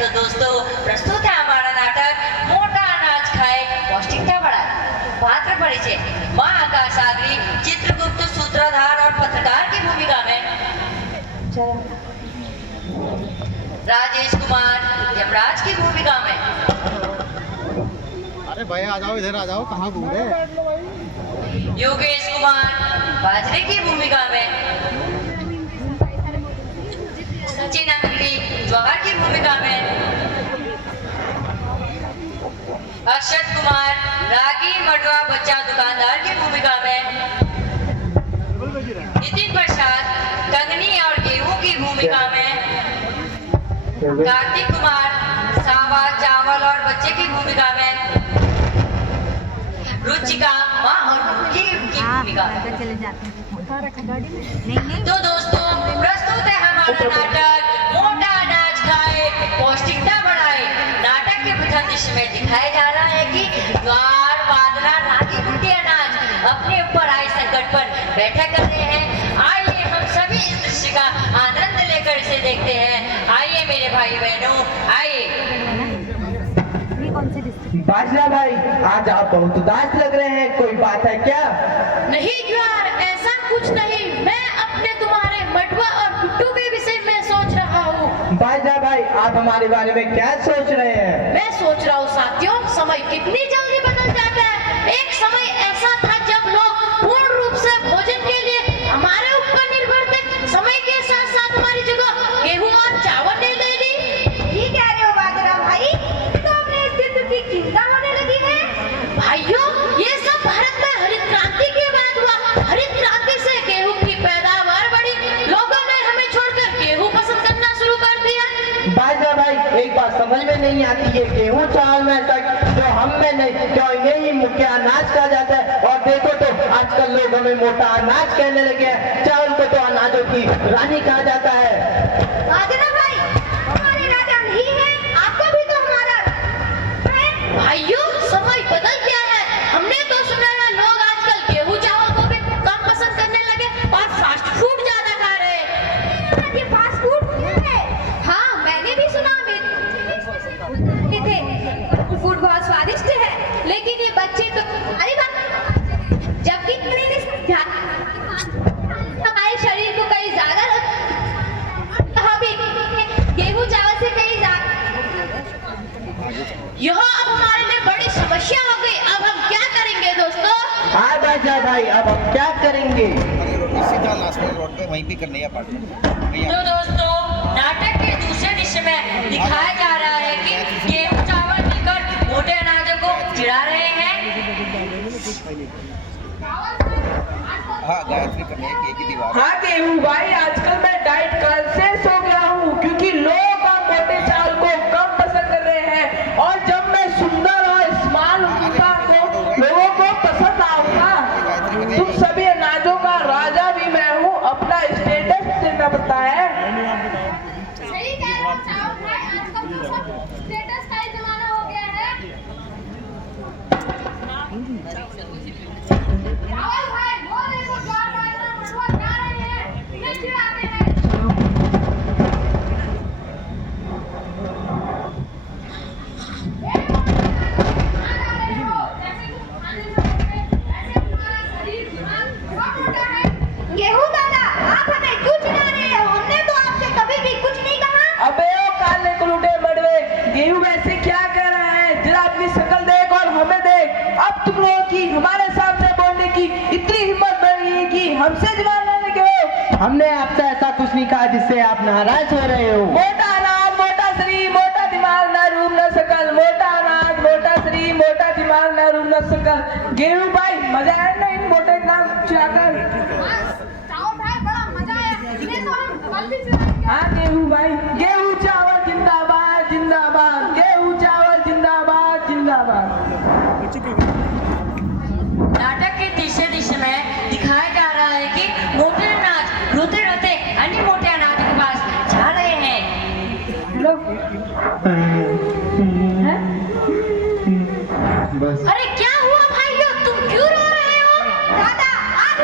तो दोस्तों प्रस्तुत है हमारा नाटक मोटा अनाज खाए पौष्टिकता बढ़ाए। पात्र परिचय माँ आकाश आगरी चित्रगुप्त सूत्रधार और पत्रकार की भूमिका में, राजेश कुमार यमराज की भूमिका में, अरे भाई आ जाओ, इधर आ जाओ, कहाँ घूम रहे हैं? योगेश कुमार बाजरे की भूमिका में, सचिन अंगली जवाहर की भूमिका में, अक्षत कुमार रागी मडवा बच्चा दुकानदार की भूमिका में, नितिन प्रसाद कंगनी और गेहूं की भूमिका में, कार्तिक कुमार सावा चावल और बच्चे की भूमिका में, रुचिका माँ और की भूमिका में। तो दोस्तों प्रस्तुत है हमारा नाटक मोटा अनाज खाए पौष्टिकता बढ़ाए। नाटक के प्रथम दृश्य में दिखाया जा रहा है कि ज्वार बाजरा रागी कुटी अनाज अपने ऊपर आए संकट पर बैठा कर रहे हैं। आइए हम सभी इस दृश्य का आनंद लेकर इसे देखते हैं। आइए मेरे भाई बहनों आइए। बाजरा भाई आज आप बहुत उदास लग रहे हैं, कोई बात है क्या? नहीं ज्वार, ऐसा कुछ नहीं। मैं अपने तुम्हारे मटवा और कुट्टू के विषय में सोच रहा हूँ। बाजरा भाई आप हमारे बारे में क्या सोच रहे हैं? मैं सोच रहा हूँ साथियों, समय कितनी जल्दी बदल जाता है। एक समय ऐसा था जब लोग पूर्ण रूप से भोजन के लिए हमारे ऊपर निर्भर थे। समय के साथ साथ हमारी जगह गेहूं और चावल ने ले ली। ठीक कह रहे हो बाजरा भाई, तो अपने अस्तित्व की चिंता होने लगी है। भाइयों ये सब भारत में हरित क्रांति के बाद हुआ। हरित क्रांति से गेहूं की पैदावार बढ़ी, लोगों ने हमें छोड़कर गेहूं पसंद करना शुरू कर दिया। बाजरा भाई एक बात समझ में नहीं आती है, गेहूं चावल में तक तो हम में नहीं, क्यों यही मुख्य अनाज कहा जाता है? और देखो तो आजकल लोग हमें मोटा अनाज कहने लगे हैं। चावल को तो अनाजों की रानी कहा जाता है। बाजरा भाई हमारे राजा नहीं है, आपको भी तो हमारा है। भाइयों समय बदल गया है। हमने तो सुना है लोग आजकल गेहूं चावल को भी कम पसंद करने लगे और फास्ट फूड ज्यादा खा रहे हैं। ये फास्ट फूड क्या है? हाँ मैंने भी सुना थे फूड बहुत स्वादिष्ट है, लेकिन ये बच्चे तो अरे बाप, जबकि हमारे शरीर को कई ज्यादा गेहूं चावल से कई ज्यादा। यह अब हमारे लिए बड़ी समस्या हो गई। अब हम क्या करेंगे दोस्तों? हाँ बाजरा भाई अब हम क्या करेंगे? सीधा लास्ट में रोड पे वहीं पे करने या पार्टी तो दोस्तों नाटक के दूसरे दृश्य में दिखाया जा रहा है कि गेहूं चावल मिलकर मोटे अनाजों को चिढ़ा रहे हैं। हाँ गायत्री करने एक ही दीवार। हाँ गेहूं भाई आजकल मैं डाइट कॉन्शियस हो गया हूँ, क्योंकि लोग मोटे चावल को कम पसंद कर रहे हैं। और जब मैं सुंदर और स्मार्ट होऊंगा तो लोगों को पसंद आऊंगा। तुम सभी अनाजों का राजा भी मैं हूँ, अपना स्टेटस देना पड़ता है। सही कह रहे हो चावल भाई, आजकल तो सब स्टेटस का ही जमाना हो गया है। चावल भाई वो देखो ज्वार बाजरा मडुआ जा रहे हैं, इन्हें चिढ़ाते हैं। गेहूं दादा आप हमें क्यों चिढ़ा रहे हो? हमने तो आपसे कभी भी कुछ नहीं कहा। अबे ओ काले कुलूटे मडवे, गेहूं वैसे क्या कह रहा है? जरा अपनी शक्ल देख और हमें देख। अब तुम लोगों की हमारे सामने बोलने की इतनी हिम्मत बढ़ गई है कि हमसे जवाब लेने के हो। हमने आपसे ऐसा कुछ नहीं कहा जिससे आप नाराज हो रहे हो। मोटा अनाज मोटा शरीर मोटा दिमाग ना रूप ना शकल। मोटा अनाज मोटा शरीर मोटा दिमाग ना रूप ना शकल। गेहूं भाई मजा आया ना इन मोटे नाम चिढ़ाकर? चावल भाई बड़ा मजा आया, इन्हें तो हम कल भी चिढ़ाएंगे। हाँ गेहूं भाई, गेहूं चावल जिंदाबाद जिंदाबाद, गेहूं चावल जिंदाबाद जिंदाबाद। नाटक के तीसरे दृश्य में दिखाया जा रहा है कि मोटे अनाज रोते रोते अन्य मोटे अनाजों के पास जा रहे हैं। बस अरे क्या हुआ भाइयों, तुम क्यों रो रहे हो? दादा आज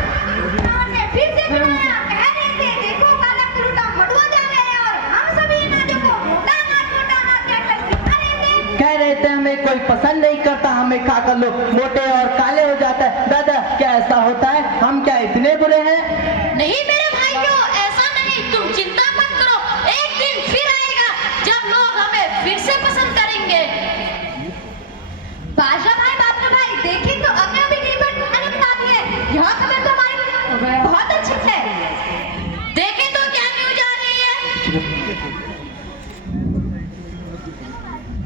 लोग मोटे और काले हो जाते हैं। दादा क्या ऐसा होता है? हम क्या इतने बुरे हैं? नहीं मेरे भाइयों, ऐसा नहीं, तुम चिंता मत करो, एक दिन फिर आएगा जब लोग हमें फिर से पसंद करेंगे। बादशाह भाई, बादशाह भाई, देखिए तो अभी अभी नींबू पानी बता दी है। यहाँ खबर तो हमारी बहुत अच्छी है। देखें तो क्या न्यूज आ रही है।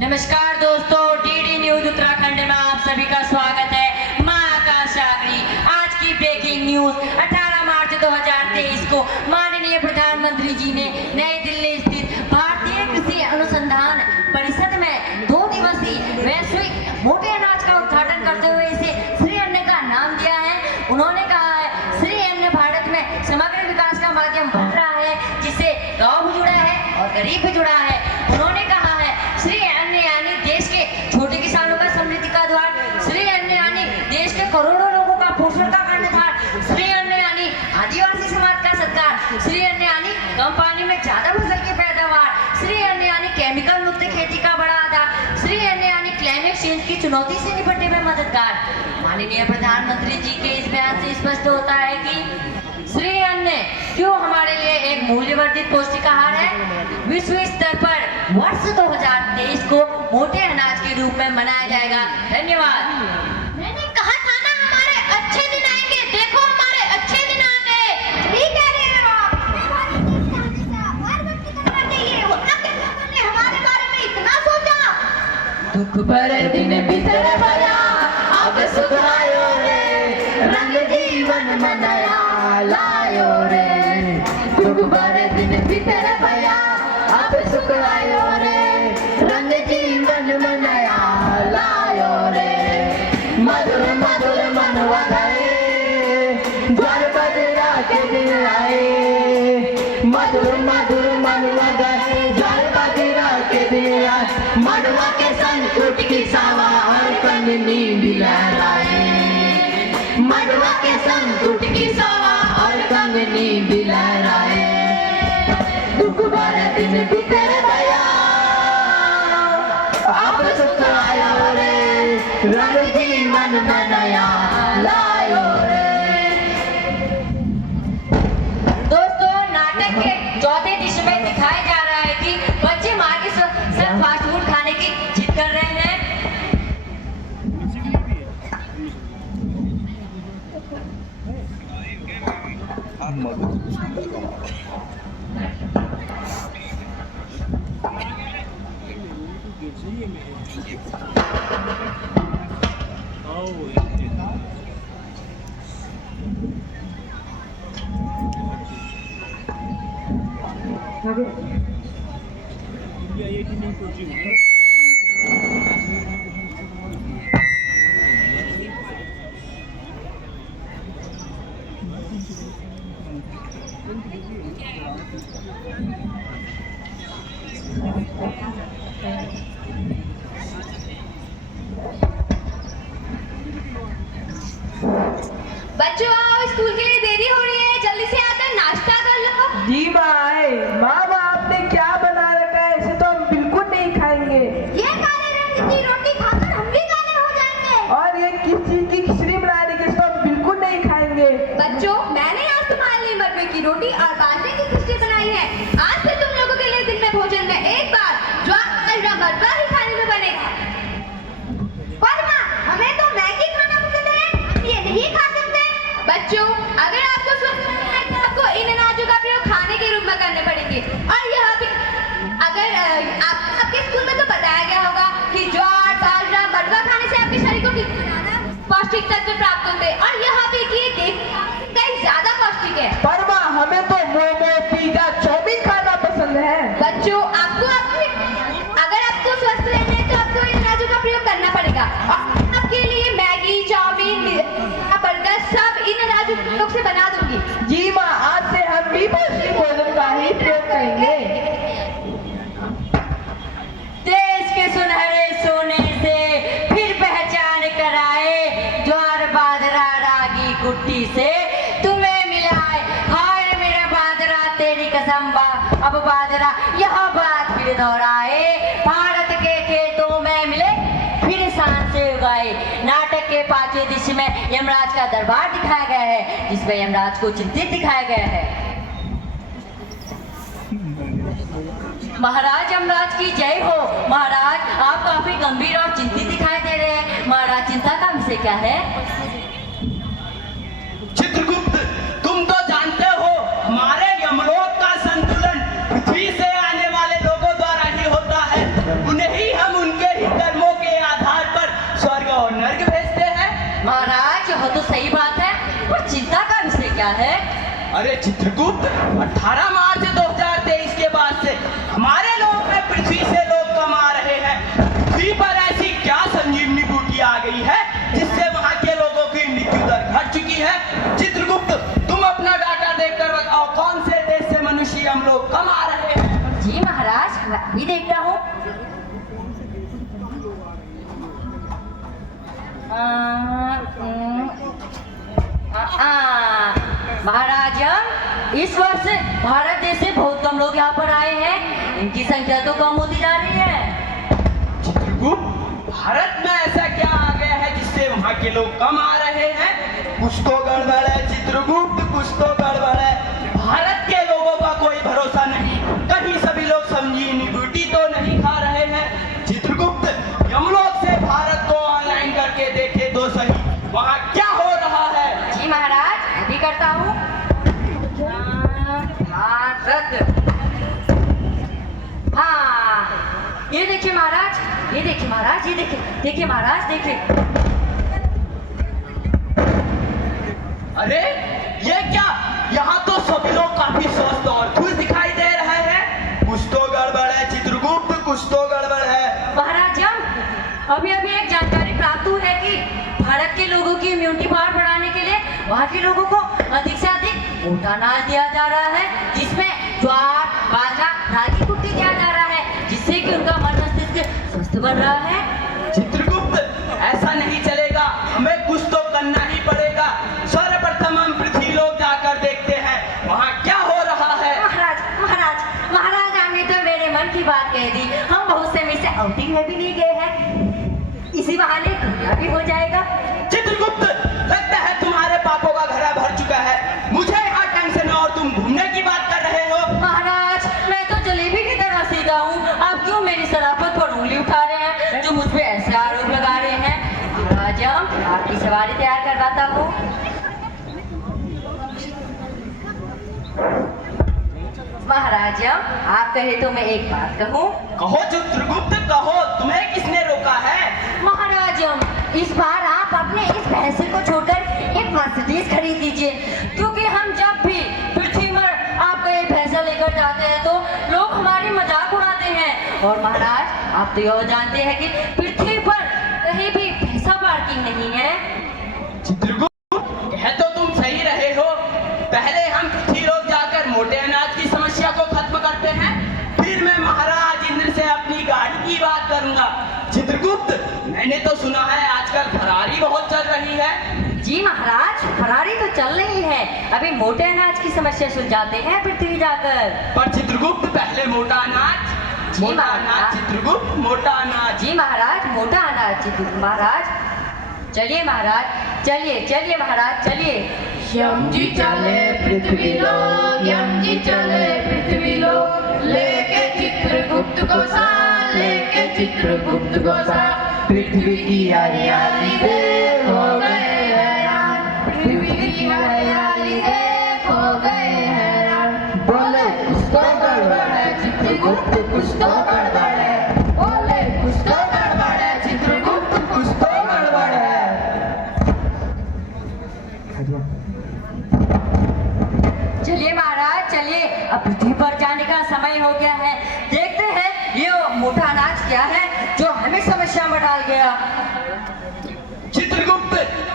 नमस्कार दोस्तों, डीडी न्यूज उत्तराखंड में आप सभी का स्वागत है। मैं आकाश आगरी। आज की ब्रेकिंग न्यूज 18 मार्च 2023 को माननीय प्रधानमंत्री जी ने नई दिल्ली स्थित भारतीय कृषि अनुसंधान परिषद में 2 दिवसीय वैश्विक मोटे अनाज का उद्घाटन करते हुए इसे श्री अन्न का नाम दिया है। उन्होंने कहा है श्री अन्न भारत में समग्र विकास का माध्यम बन रहा है, जिससे गाँव भी जुड़ा है और गरीब भी जुड़ा है। उन्होंने कहा है श्री अन्न यानी देश के छोटे किसानों का समृद्धि का द्वार, श्री अन्न यानी देश के करोड़ों लोगों का पोषण का कर्णधार, श्री अन्न यानी आदिवासी समाज का सत्कार, श्री अन्न यानी कम पानी में ज्यादा फसल की पैदावार, श्री अन्न यानी केमिकल मुक्त खेती का बड़ा आधार, श्री अन्न यानी क्लाइमेट चेंज की चुनौती से निपटने में मददगार। माननीय प्रधानमंत्री जी के इस बयान से स्पष्ट होता है कि श्री अन्न क्यों हमारे लिए एक मूल्यवर्धित पौष्टिक आहार है। विश्व स्तर पर वर्ष 2023 को मोटे अनाज के रूप में मनाया जाएगा। धन्यवाद। मैंने कहा था ना हमारे अच्छे दिन आएंगे, देखो हमारे अच्छे दिन आ गए। ठीक कह रहे हैं आप। हर वक्त तो करना चाहिए। होता क्या लोगों ने हमारे बारे में इतना सोचा। दुख भरे दिन बीते भया, अब सुख आयो रे, रंग जीवन में नया लायो रे। दुख भरे दिन बीते भया, अब सुख आयो रे, रंग जीवन में नया लायो रे। मधुर मधुर मनवा गए, द्वार बदला के दिन आए। मधुर मधुर मनवा गए, द्वार बदला के दिन आए। मड़वा के संग टूट की सावा और कंगनी भी लहराए। मड़वा के संग टूट की सावा और कंगनी भी लहराए। दुख भरे दिन बीते भया, अब सुख आयो रे, रंग जीवन में नया लायो रे। दोस्तों, नाटक के चौथे दृश्य में दिखाया जा रहा है कि बच्चे माँ के साथ फास्ट फूड खाने की जिद कर रहे हैं। आप मधुर बच्चों आओ, स्कूल के लिए देरी हो रही है, जल्दी से आकर नाश्ता कर लो। जी माँ आए। माँ आपने क्या बना रखा है? इसे तो हम बिल्कुल नहीं खाएंगे। ये काले रंग की रोटी खाकर हम भी काले हो जाएंगे। और ये किस चीज की खिचड़ी बना रही है? इसको हम बिल्कुल नहीं खाएंगे। बच्चों, मैंने आज तुम्हारे लिए मरबे की रोटी और बाजरे की खिचड़ी बनाई है। आज से तुम लोगों के लिए दिन में भोजन में एक बार ज्वार बाजरा मरबा ही खाने में बनेगा। पर माँ, हमें तो मैगी खाना पसंद है, हम ये नहीं खा सकते। बच्चों, अगर आपको स्वस्थ रहना है तो आपको इन अनाजों का प्रयोग खाने के रूप में करने पड़ेंगे। और यह भी अगर आपके स्कूल में तो बताया गया होगा कि ज्वार बाजरा मरबा खाने से आपके शरीर को पौष्टिक तत्व प्राप्त होते हैं। और यह भी कि कई ज्यादा पौष्टिक है। पर माँ हमें तो मोमो पिज्जा चाउमीन खाना पसंद है। बच्चों, अगर आपको स्वस्थ रहना है तो आपको इन अनाजों का प्रयोग करना पड़ेगा। और आपके लिए मैगी, चाउमीन, बर्गर सब इन अनाजों के प्रयोग से बना दूंगी। जी माँ, आज से हम भी पौष्टिक भोजन का ही प्रयोग करेंगे। देश के सुनहरे सोने से फिर पहचान कराए, ज्वार बाजरा रागी कुट्टी से तुम्हें मिलाए। हाय मेरा बाजरा तेरी कसम बा, अब बाजरा यह बात फिर दोहराए। भारत के खेतों में मिले फिर सांसें उगाए। नाटक यमराज का दरबार दिखाया गया है, जिसमें यमराज को चिंतित दिखाया गया है। महाराज यमराज की जय हो। महाराज, आप काफी गंभीर और चिंतित दिखाई दे रहे हैं। महाराज, चिंता का विषय क्या है? चित्रगुप्त, तुम तो जानते हो हमारे यमलोक का संतुलन पृथ्वी से आने वाले लोगों द्वारा ही होता है। उन्हें ही हम उनके ही कर्मों के आधार पर स्वर्ग और नर्क भेजते हैं। महाराज, यह तो सही बात है, पर चिंता का विषय क्या है? अरे चित्रगुप्त, 18 मार्च 2023 के बाद से हमारे लोक में पृथ्वी से लोग कम आ रहे हैं। पृथ्वी पर ऐसी क्या संजीवनी बूटी आ गई है जिससे वहाँ के लोगों की मृत्यु दर घट चुकी है। चित्रगुप्त, तुम अपना डाटा देखकर बताओ कौन से देश से मनुष्य हम लोग कम आ रहे हैं। जी महाराज, मैं भी देखता हूँ। महाराज, इस वर्ष भारत देश से बहुत कम लोग यहाँ पर आए हैं। इनकी संख्या तो कम होती जा रही है। चित्रगुप्त, भारत में ऐसा क्या आ गया है जिससे वहाँ के लोग कम आ रहे हैं? कुछ तो गड़बड़ है चित्रगुप्त, कुछ तो गड़बड़ है। भारत के लोगों का कोई भरोसा नहीं, कहीं सभी लोग संजीवनी बूटी तो नहीं खा रहे हैं। चित्रगुप्त, यमलोक से भारत को ऑनलाइन करके देखे तो सही, वहाँ क्या हो रहा है। जी महाराज, अभी करता हूँ। हाँ, ये देखिए महाराज, ये देखिए महाराज, ये देखिए महाराज, देखिए। अरे ये क्या, यहाँ तो सभी लोग काफी स्वस्थ और खुश दिखाई दे रहे हैं। कुछ तो गड़बड़ है चित्रगुप्त, कुछ तो गड़बड़ है। महाराज, अभी एक जानकारी प्राप्त हुई है कि भारत के लोगों की इम्यूनिटी पावर बढ़ाने के लिए वहाँ के लोगों को अधिक से अधिक मोटा अनाज दिया जा रहा है, जिसमें ज्वार, बाजरा, रागी कुट्टी दिया जा रहा है, जिससे कि उनका मन मस्तिष्क स्वस्थ बन रहा है। चित्रगुप्त, ऐसा नहीं चलेगा, हमें कुछ तो करना ही पड़ेगा। सर्वप्रथम हम पृथ्वी लोक जाकर देखते हैं वहाँ क्या हो रहा है। महाराज, आपने तो मेरे मन की बात कह दी। हम बहुत समय से आउटिंग में भी नहीं गए हैं, इसी बहाने घूमना भी हो जाएगा। चित्रगुप्त, लगता है तुम्हारे पापों का घड़ा भर चुका है। मुझे यहाँ टेंशन है और तुम घूमने की बात कर रहे हो। महाराज, मैं तो जलेबी की तरह सीधा हूँ। आप क्यों मेरी शराफत पर उंगली उठा रहे हैं, जो मुझ पे ऐसे आरोप लगा रहे हैं? महाराज, आपकी सवारी तैयार करवाता हूँ। महाराज, आप कहे तो मैं एक बात कहूँ। कहो चित्रगुप्त, कहो, तुम्हें किसने रोका है? महाराज, इस बार आप अपने इस भैंसे को छोड़कर एक मर्सिडीज खरीद लीजिए, क्योंकि हम जब भी पृथ्वी पर आपका ये भैंसा लेकर जाते हैं तो लोग हमारी मजाक उड़ाते हैं। और महाराज, आप तो यह जानते हैं कि पृथ्वी पर कहीं भी भैंसा पार्किंग नहीं है। चित्रगुप्त, कह तो तुम सही रहे हो। पहले हम पृथ्वी लोक जाकर मोटे अनाज की समस्या को खत्म करते हैं, फिर मैं महाराज इंद्र से अपनी गाड़ी की बात करूंगा। चित्रगुप्त, मैंने तो सुना है आजकल फरारी बहुत चल रही है। जी महाराज, फरारी तो चल रही है। अभी मोटे अनाज की समस्या सुलझाते हैं पृथ्वी जाकर। पर चित्रगुप्त, पहले मोटा अनाज। जी मोटा महाराज। अनाज चित्रगुप्त, मोटा अनाज। जी महाराज, मोटा अनाज। चित्रगुप्त महाराज, चलिए महाराज, चलिए महाराज, चलिए। यम जी चले पृथ्वी लोक, यम जी चले पृथ्वी लोक, लेके चित्रगुप्त को साथ, लेके चित्रगुप्त को साथ। पृथ्वी की हरियाली देख हो गए हैरान, पृथ्वी की हरियाली देख हो गए हैरान। बोले कुछ तो गड़बड़ है चित्रगुप्त, कुछ तो गड़बड़ है। बोले कुछ तो गड़बड़ है चित्रगुप्त, कुछ तो गड़बड़ है। चलिए महाराज, चलिए, अब पृथ्वी पर जाने का समय हो गया है। देखते हैं ये मोटा अनाज क्या है जो हमें समस्या में डाल गया। चित्रगुप्त,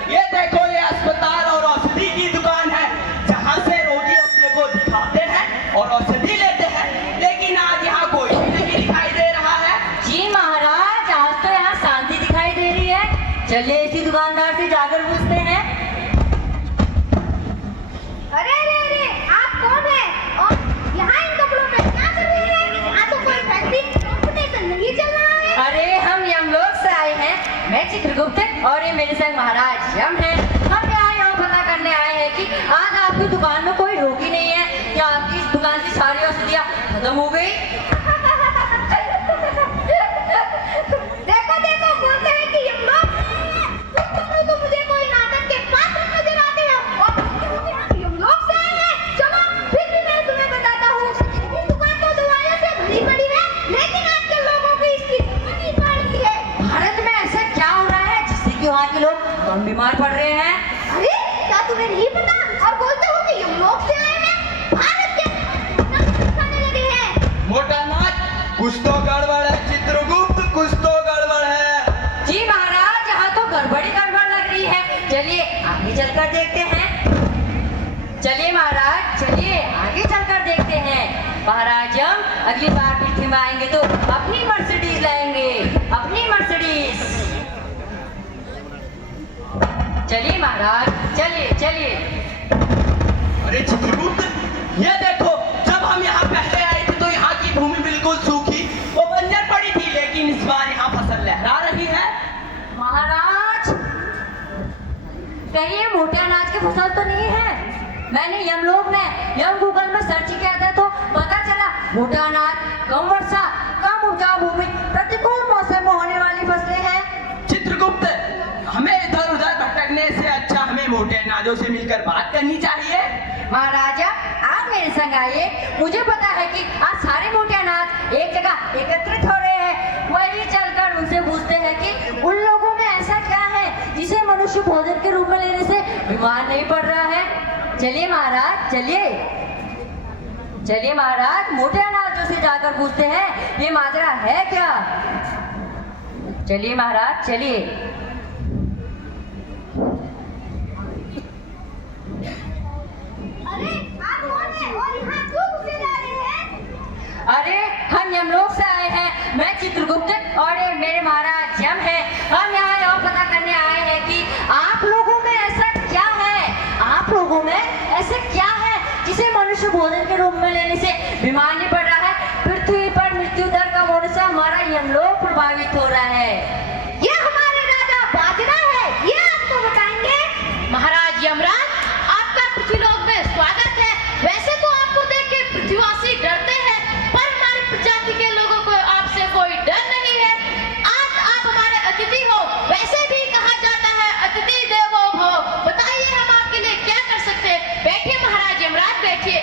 ये देखो, ये अस्पताल और औषधि की दुकान है, जहाँ से रोगी अपने को दिखाते हैं और औषधि लेते हैं, लेकिन आज यहाँ कोई भी नहीं दिखाई दे रहा है। जी महाराज, आज तो यहाँ शांति दिखाई दे रही है। चलिए इसी दुकानदार से जाकर पूछते हैं। अरे अरे अरे, आप कौन हैं और यहाँ इन कपड़ों में क्या कर रहे हैं? यहाँ तो कोई फैक्ट्री कंपटीशन नहीं चल रहा है। अरे हम यमलोक से आए हैं। मैं चित्रगुप्त और ये मेरे संग महाराज यम हैं। खत्म हो गई। देखो देखो बोलते हैं कि ये लोग तुम दोनों तो मुझे कोई नाटक के पात्र नजर आते हो और ये लोग से आए हैं। चलो फिर भी मैं तुम्हें बताता हूँ, दुकान तो दवाइयों से भरी पड़ी है, लेकिन आजकल लोगों की इसकी नहीं पड़ती है। भारत में ऐसा क्या हो रहा है जिससे कि वहाँ के लोग कम बीमार पड़ रहे हैं? अरे क्या तुम्हें नहीं पता और बोलते हो कि ये लोग से आए हैं, भारत के खाने लगे हैं। मोटा नाच, कुछ तो गड़बड़ है चित्रगुप्त, कुछ तो गड़बड़ है। जी महाराज, यहाँ तो गड़बड़ी गड़बड़ लग रही है। चलिए आगे चलकर देखते हैं। चलिए महाराज, चलिए आगे चलकर देखते हैं। महाराज हम अगली बार पृथ्वी में आएंगे तो अपनी मर्सिडीज लाएंगे, अपनी मर्सिडीज। चलिए महाराज, चलिए चलिए। अरे चित्रगुप्त, ये देखो, जब हम यहाँ पहले आए थे तो यहाँ की भूमि बिल्कुल सूखी वो बंजर पड़ी थी, लेकिन इस बार यहाँ फसल लहरा रही है। महाराज, कहीं ये मोटे अनाज की फसल तो नहीं है? मैंने यमलोक में गूगल में सर्च किया था तो पता चला मोटा अनाज, कम वर्षा, कम उपजाऊ भूमि, प्रतिकूल मौसम में होने वाली फसलें हैं। चित्रगुप्त, हमें इधर उधर भटकने से अच्छा हमें मोटे अनाजों से मिलकर बात करनी चाहिए। महाराजा, आप मेरे संग आइए। मुझे पता है कि आज सारे मोटे अनाज एक जगह एकत्रित हो रहे हैं। वही चलकर उनसे पूछते हैं कि उन लोगों में ऐसा क्या है जिसे मनुष्य भोजन के रूप में लेने से बीमार नहीं पड़ रहा है। चलिए महाराज, चलिए चलिए महाराज, मोटे अनाजों से जाकर पूछते हैं ये माजरा है क्या। चलिए महाराज, चलिए। अरे आप कौन है और यहाँ क्यों घुसे जा रहे हैं? अरे हम यमलोक से आए हैं। मैं चित्रगुप्त और ये मेरे महाराज यम हैं। हम यहाँ यह पता करने आए हैं कि आप लोगों में ऐसा क्या है, आप लोगों में ऐसा क्या है जिसे मनुष्य भोजन के रूप में लेने से बीमार नहीं पड़ रहा है। पृथ्वी पर मृत्यु दर कम होने से हमारा यमलोक प्रभावित हो रहा है। ये हमारे राजा बाजना है, ये आपको बताएंगे। महाराज यमराज, आपका पृथ्वीलोक में स्वागत है। वैसे तो आपको देख के पृथ्वीवासी डरते हैं, पर हमारी प्रजाति के लोगों को आपसे कोई डर नहीं है। आज आप हमारे अतिथि हो, वैसे भी कहा जाता है अतिथि देवो भव। बताइए हम आपके लिए क्या कर सकते हैं। बैठिए महाराज यमराज, बैठिए।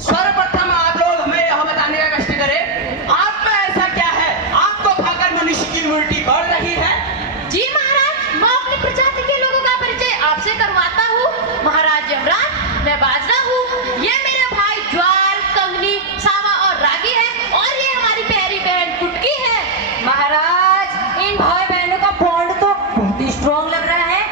सर्वप्रथम आप लोग हमें यह बताने का कष्ट करें, आप में ऐसा क्या है, आपको खाकर मनुष्य की इम्यूनिटी बढ़ रही है। जी महाराज, मैं अपनी प्रजाति के लोगों का परिचय आपसे करवाता हूँ। महाराज यमराज, मैं बाजना हूँ। ये मेरे भाई ज्वार, कंगनी, सावा और रागी है, और ये हमारी प्यारी बहन कुटकी है। महाराज, इन भाई बहनों का बॉन्ड तो बहुत ही स्ट्रॉन्ग लग रहा है।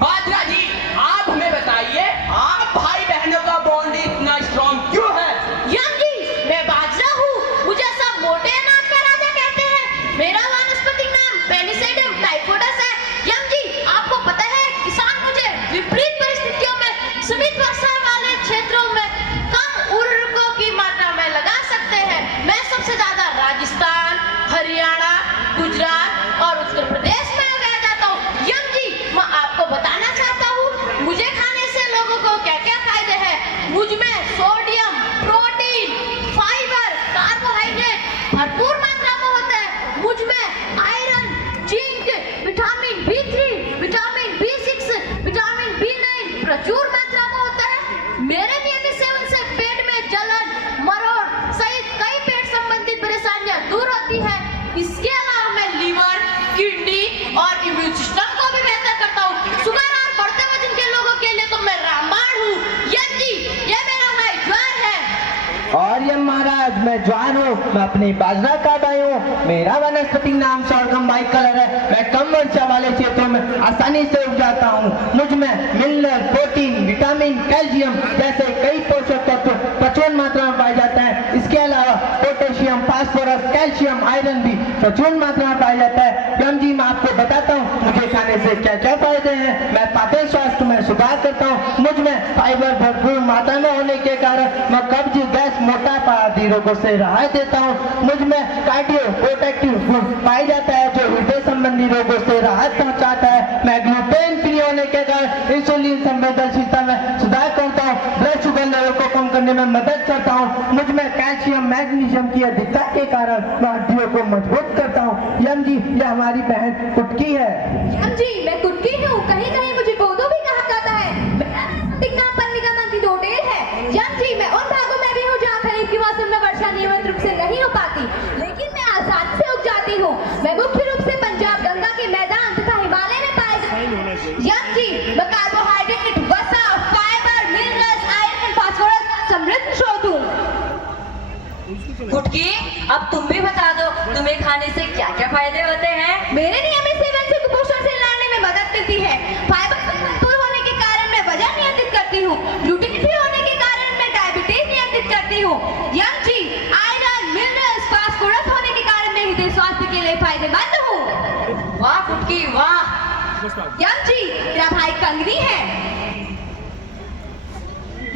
बाजरा जी, आप हमें बताइए, आप भाई बहनों का बॉन्ड इतना स्ट्रॉन्ग क्यों है। यम जी, मैं बाजना हूँ। मुझे सब मोटे अनाज का राजा कहते हैं। मेरा वानस्पतिक नाम पेनिसिडियम टाइफोइडस है। यम जी, आपको पता है किसान मुझे विपरीत परिस्थितियों में सीमित वर्षा वाले क्षेत्रों में कम उर्वरकों की मात्रा में लगा सकते हैं। मैं सबसे ज्यादा राजस्थान, हरियाणा, गुजरात और उत्तर प्रदेश में उगाया जाता हूँ। यम जी, मैं आपको बताना चाहता हूँ मुझे खाने से लोगों को क्या क्या फायदे हैं। मुझ में सोडियम, प्रोटीन, फाइबर, कार्बोहाइड्रेट भरपूर मात्रा में होता है। मुझ में iron, zinc, vitamin B3, vitamin B6, vitamin B9 प्रचुर मात्रा में होता है। मेरे नियमित सेवन से पेट में जलन, मरोड़ सहित कई पेट संबंधित परेशानियां दूर होती है। इसके अलावा मैं लीवर, किडनी और इम्यून सिस्टम को भी बेहतर करता हूँ। शुगर और बढ़ते वजन के लोगों के लिए तो मैं रामबाण हूँ। यम जी, ये मेरा भाई ज्वार है। और ये महाराज, मैं ज्वार हूँ, मैं अपनी बाजना का भाई हूँ। मेरा वनस्पति नाम सोरगम बाई कलर है। मैं कम वर्षा वाले क्षेत्रों में आसानी से उग जाता हूँ। मुझ में मिनरल, प्रोटीन, विटामिन, कैल्शियम जैसे कई पोषक तत्व प्रचुर मात्रा में पाए जाते हैं। इसके अलावा पोटेशियम, फास्फोरस, कैल्शियम, आयरन भी प्रचुर मात्रा में पाया जाता है। यम जी, मैं आपको बताता हूँ मुझे खाने से क्या क्या फायदे हैं। मैं पाचन स्वास्थ्य में सुधार करता हूँ। मुझ में फाइबर भरपूर मात्रा में होने के कारण मैं कब्ज, गैस, मोटापा आदि रोगों से राहत देता हूँ। मुझ में कार्डियो प्रोटेक्टिव गुण पाया जाता है जो हृदय संबंधी रोगों से राहत पहुँचाता है। मैं ग्लूटेन फ्री होने के कारण इंसुलिन संवेदनशीलता में सुधार करता हूँ, ब्लड शुगर लेवल को कम करने में मदद करता हूँ। मुझ में कैल्शियम मैग्नीशियम की अधिकता के कारण मैं हड्डियों को मजबूत करता हूँ। यम जी, ये हमारी बहन कुटकी है। यम जी, मैं कुटकी हूँ, कहीं कहीं मुझे बोधो भी कहा जाता है। मेरा नाम पल्लिका मंत्री डोडेल है। यम जी, मैं उन भागों में भी हूँ जहाँ खरीफ के मौसम में वर्षा नियमित रूप से नहीं हो पाती, लेकिन मैं आसानी से उग जाती हूँ। मैं मुख्य रूप से पंजाब गंगा के मैदान तथा हिमालय में पाए जाती। यम जी, मैं कार्बोहाइड्रेट, वसा, fibre, minerals, iron and phosphorus समृद्ध स्रोत हूँ। गुटकी, अब तुम भी बता दो, तुम्हें खाने से क्या क्या फायदे होते हैं? मेरे नियमित सेवन से कुपोषण से लड़ने में मदद मिलती है। फाइबर से भरपूर होने के कारण मैं वजन नियंत्रित करती हूँ। ग्लूटेन फ्री होने के कारण मैं डायबिटीज नियंत्रित करती हूँ। यम जी, आयरन, मिनरल्स, फास्फोरस होने के कारण मैं हृदय स्वास्थ्य के लिए फायदेमंद हूँ। वाह गुटकी वाह। यम जी, मेरा भाई कंगनी है।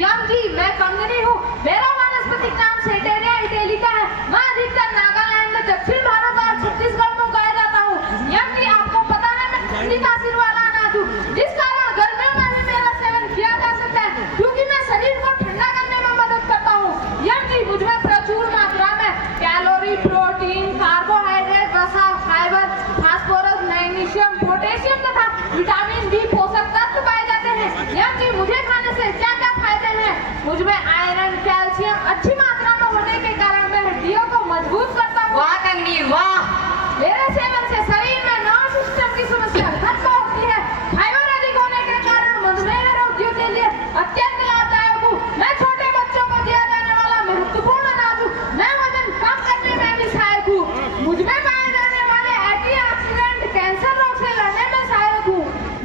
यम जी, मैं कंगनी हूँ। मेरा वानस्पतिक नाम सेटेरिया इटैलिका है। मैं अधिकतर नागालैंड में, दक्षिण भारत और छत्तीसगढ़ में उगाया जाता हूँ। यम जी, आपको पता है मैं ठंडी तासीर वाला अनाज हूँ, जिस कारण गर्मियों में भी मेरा सेवन किया जा सकता है, क्योंकि मैं शरीर को ठंडा करने में मदद करता हूँ। यम जी, मुझमें प्रचुर मात्रा में कैलोरी, प्रोटीन, कार्बोहाइड्रेट, वसा, फाइबर, फास्फोरस, मैग्नीशियम, पोटेशियम तथा विटामिन बी पोषक तत्व पाए जाते हैं। यम जी, मुझे खाने से क्या क्या फायदे हैं? मुझमें आयरन, कैल्शियम अच्छी मात्रा में होने के कारण मैं हड्डियों को मजबूत करता हूँ। वाह कंगनी वाह। मेरे सेवन से शरीर में नर्व सिस्टम की समस्या खत्म होती है। फाइबर अधिक होने के कारण मधुमेह रोगियों के लिए अत्यंत लाभदायक हूँ। मैं छोटे बच्चों को दिया जाने वाला महत्वपूर्ण अनाज हूँ। मैं वजन कम करने में भी सहायक हूँ। मुझमें पाए जाने वाले एंटीऑक्सीडेंट कैंसर रोग से लड़ने में सहायक हूँ।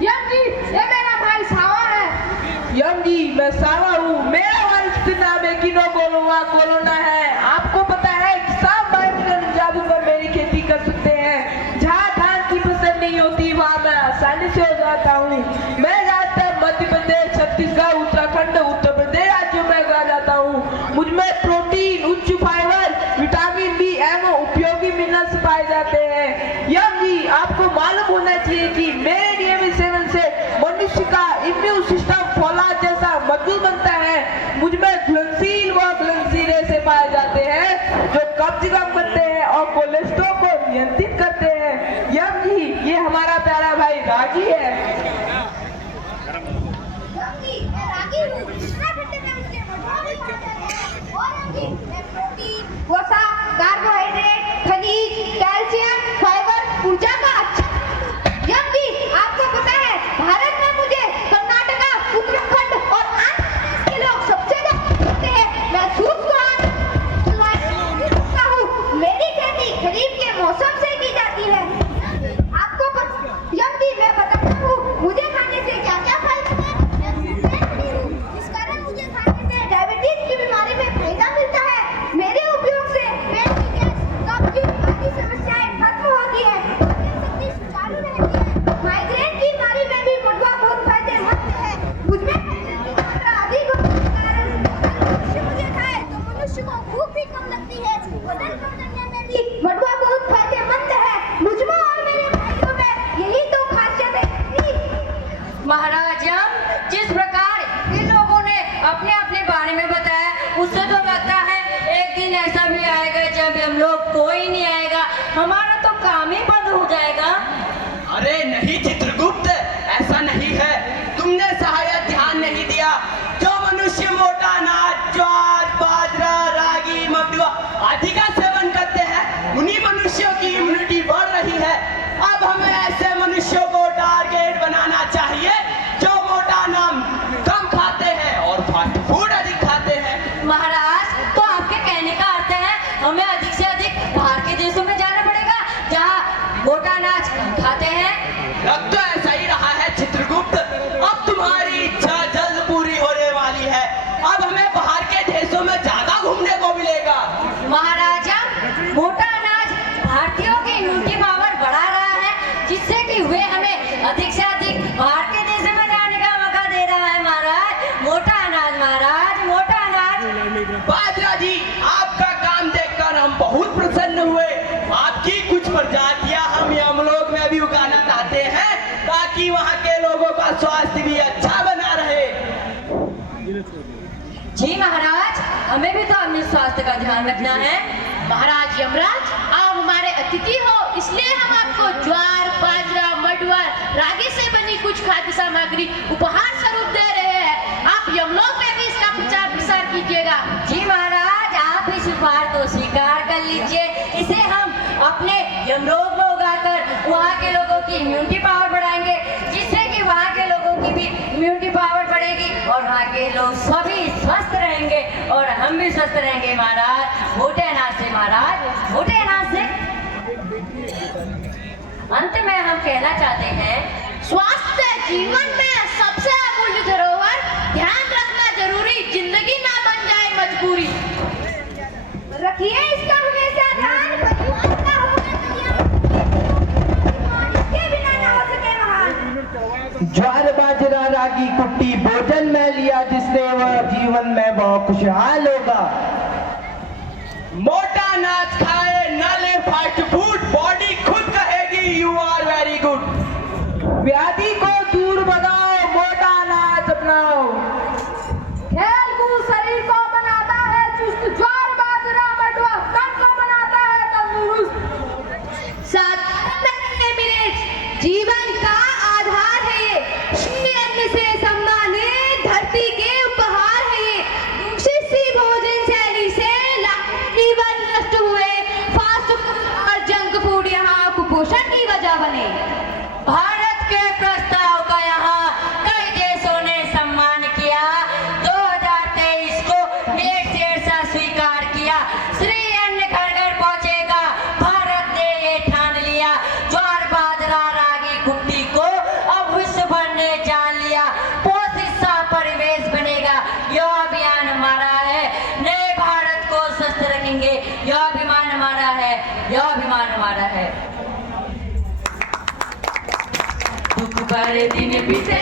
यम जी, ये मेरा भाई सावा है। यम जी, मैं सावा हूँ। मेरा वंश नाम है किनो बोलोवा कोलोना है। आपको पता है कि सांप बाइट जादू पर मेरी खेती कर सकते हैं। जहाँ धान की फसल नहीं होती वहाँ मैं आसानी से हो जाता हूँ। मैं ज्यादातर मध्य प्रदेश, छत्तीसगढ़, उत्तराखंड, उत्तर प्रदेश राज्यों में उगा जाता हूँ। मुझमें प्रोटीन, उच्च फाइबर, विटामिन बी एवं उपयोगी मिनरल्स पाए जाते हैं। यम जी, आपको मालूम होना चाहिए कि मेरे नियमित सेवन से मनुष्य का इम्यून सिस्टम फौलाद जैसा मजबूत बनता है। मुझमें घुलनशील व घुलनशील रेशे पाए जाते हैं जो कब्ज कम करते हैं और कोलेस्ट्रॉल को नियंत्रित करते हैं। यम जी, ये हमारा प्यारा भाई रागी है। यम जी, मैं रागी हूँ। इतना ठंडे में मुझे मजबूत भी होता है। और यम जी, मैं प्रोटीन, वसा, कार्बोहाइड्रेट, खनिज, कैल्शियम, फाइबर, ऊर्जा का अच्छा। यम जी, आपको पता है भारत में मुझे कर्नाटका, उत्तराखंड और आंध्र प्रदेश के लोग सबसे ज्यादा पसंद हैं। मैं सूप को हूँ। मेरी खेती खरीफ के मौसम से की जाती है। आपको यम जी, मैं बताता हूँ मुझे खाने से क्या क्या फायदा है। इस कारण मुझे खाने से डायबिटीज की बीमारी में फायदा मिलता है। मेरे उपयोग से पेट की गैस, कब्ज आदि समस्याएं खत्म होती है। शक्ति सुचारू रहती है। माइग्रेन की बीमारी में भी मडुआ बहुत फायदेमंद है। मुझमें अधिक होने के कारण मनुष्य मुझे खाए तो मनुष्य को भूख भी कम लगती है। वजन कम करने में भी मडुआ बहुत फायदेमंद है। मुझमें और मेरे भाइयों में यही तो खासियत है। महाराज यम, जिस प्रकार इन लोगों ने अपने अपने बारे में बताया, उससे तो लगता है एक दिन ऐसा भी आएगा जब हम लोग कोई नहीं आएगा, हमारा तो काम ही बंद हो जाएगा। अरे नहीं चित्रगुप्त, ऐसा नहीं है। तुमने शायद ध्यान नहीं दिया। जो मनुष्य मोटा अनाज, ज्वार, बाजरा, रागी, मडुआ आदि का सेवन करते हैं, उन्हीं मनुष्यों की इम्यूनिटी बढ़ रही है। अब हमें ऐसे मनुष्यों को टारगेट बनाना चाहिए जो मोटा नाम कम खाते हैं और फास्ट फूड अधिक खाते हैं। महाराज, तो आपके कहने का अर्थ है हमें अधिक से अधिक बाहर के देशों में जाना पड़ेगा जहाँ मोटा अनाज कम खाते हैं। लग तो ऐसा ही रहा है चित्रगुप्त। अब तुम्हारी इच्छा जल्द पूरी होने वाली है। अब हमें बाहर के देशों में ज्यादा घूमने को मिलेगा। महाराजा, मोटा अनाज भारतीयों की इम्यूनिटी पावर बढ़ा रहा है, जिससे कि वे हमें अधिक से अधिक बाहर के देशों में जाने का मौका दे रहा है। महाराज, मोटा अनाज, महाराज मोटा अनाज। बाजरा जी, प्रजातियां हम यमलोक में भी उगाना चाहते हैं ताकि वहाँ के लोगों का स्वास्थ्य भी अच्छा बना रहे। जी महाराज, हमें भी तो अपने स्वास्थ्य का ध्यान रखना है। महाराज यमराज, आप हमारे अतिथि हो, इसलिए हम आपको ज्वार, बाजरा, मडुआ, रागी से बनी कुछ खाद्य सामग्री उपहार स्वरूप दे रहे हैं। आप यमलोक में भी इसका प्रचार प्रसार कीजिएगा। जी महाराज, आप इस उपहार को स्वीकार कर लीजिए। इसे हम अपने यमलोक में उगाकर वहाँ के लोगों की इम्यूनिटी पावर बढ़ाएंगे, जिससे कि वहाँ के लोगों की भी इम्यूनिटी पावर बढ़ेगी और वहाँ के लोग सभी स्वस्थ रहेंगे और हम भी स्वस्थ रहेंगे। महाराज, मोटे अनाज से, महाराज मोटे अनाज से। अंत में हम कहना चाहते हैं, स्वास्थ्य जीवन में सबसे अमूल्य धरोहर, ध्यान रखना जरूरी, जिंदगी ना बन जाए मजबूरी। रखिए इसका हमेशा ध्यान, परिवार का होगा इसके बिना ना हो सके महान। ज्वार बाजरा रागी कुट्टी भोजन में लिया जिसने, वह जीवन में बहुत खुशहाल होगा। मोटा अनाज खाए, न ले फास्ट फूड, बॉडी खुद कहेगी यू आर वेरी गुड। व्याधि को दूर भगाओ, मोटा अनाज अपनाओ। खेल कूद शरीर को बनाता है चुस्त, ज्वार बाजरा मडुआ तन को बनाता है तंदुरुस्त। साथ में मिले जीवन का आधार है ये, अन्न से सम्मानित धरती के उपहार है ये। दूषित सी भोजन शैली से जीवन नष्ट हुए, फास्ट फूड और जंक फूड यहाँ कुपोषण की वजह बने। भारत के प्रस्ताव का यहाँ कई देशों ने सम्मान किया। 2023 को नेट से ऐसा स्वीकार किया, श्री अन्न घर घर पहुंचेगा, भारत ने ये ठान लिया। ज्वार बाजरा रागी कुट्टी को अब विश्व भर ने जान लिया, पोषित सा परिवेश बनेगा। यह अभियान हमारा है, नए भारत को स्वस्थ रखेंगे। यह अभिमान हमारा है, यह अभिमान हमारा है। दुख भरे दिन बीते